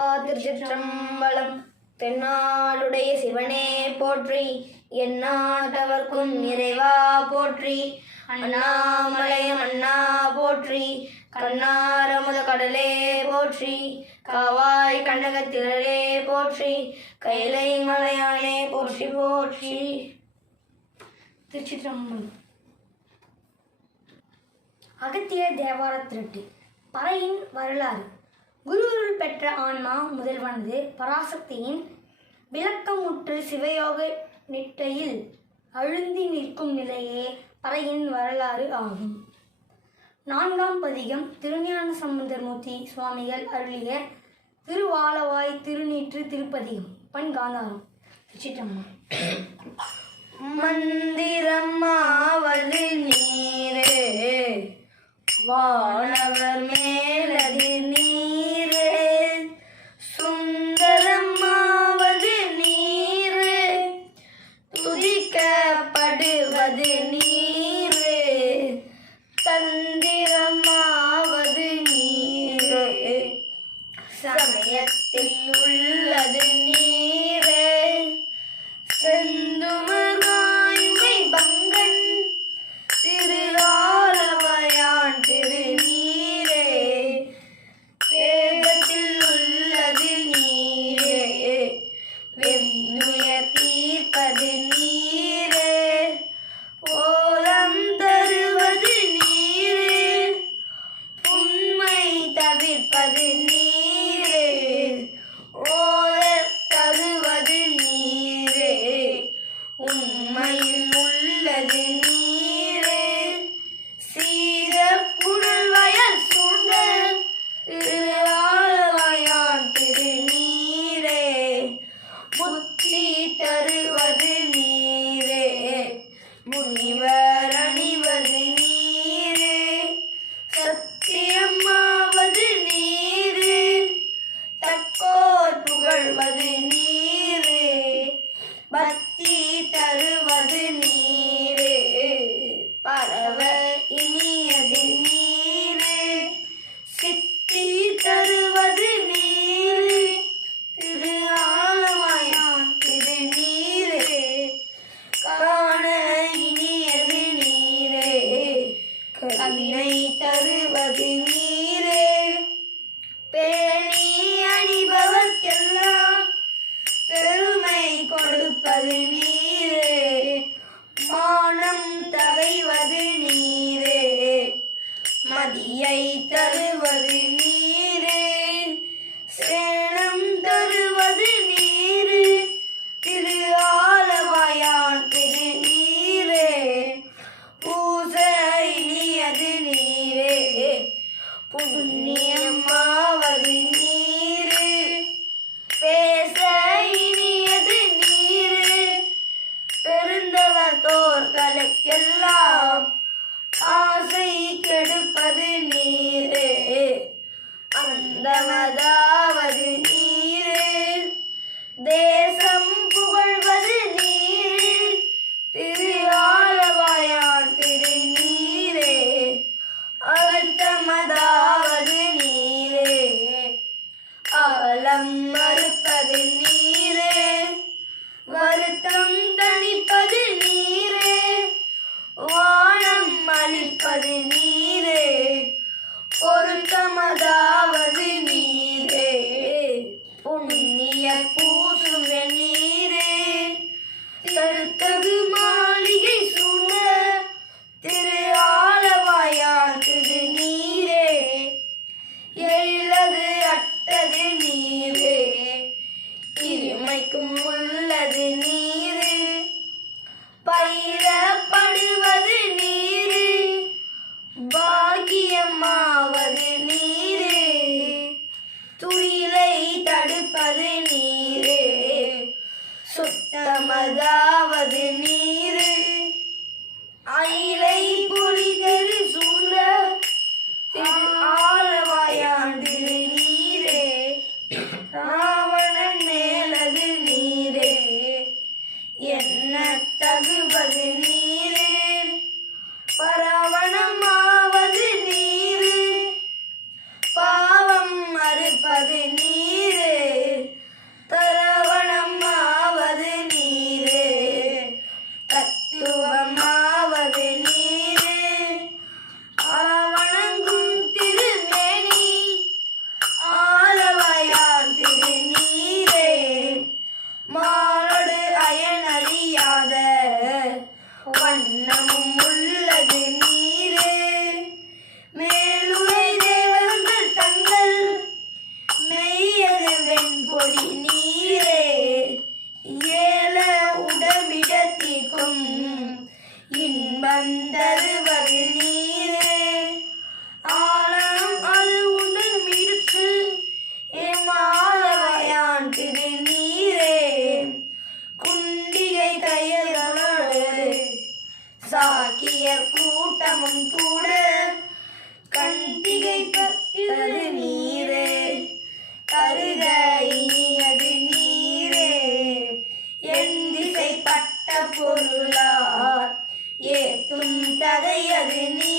திருச்சிற்றம்பலம் தென்னாடுடைய சிவனே போற்றி எந்நாட்டவர்க்கும் நிறைவா போற்றி அண்ணாமலையம் அண்ணா போற்றி கண்ணாரமுத கடலே போற்றி காவாய் கண்டகத்திரளே போற்றி கைலை மலையானே போற்றி போற்றி. திருச்சிற்றம்பலம். அகத்திய தேவார திருட்டு. பறையின் வரலாறு. குருவருள் பெற்ற ஆன்மா முதல்வனது பராசக்தியின் விளக்கமுற்று சிவயோக நிட்டையில் அழுந்தி நிற்கும் நிலையே பறையின் வரலாறு ஆகும். நான்காம் பதிகம் திருஞான சம்பந்தர்மூர்த்தி சுவாமிகள் அருளிய திருவாலவாய் திருநீற்று திருப்பதிகம். பண் காந்தாரம் துதிக்கப்படுவது தவிர்ப்பது நீரே கொடுப்பது நீரே. மானம் தகைவது நீரே. மதியை தருவது தருத்தகு மாளிகை சூழ்ந்த திரு ஆலவாயான் நீரே. எழிலது அட்டது நீரே. இருமைக்கும் உள்ளது நீரே. பயிரப்படுவது சுத்தமதாவது நீரே திசைப்பட்ட பொருளார் ஏத்தும் தகையது நீ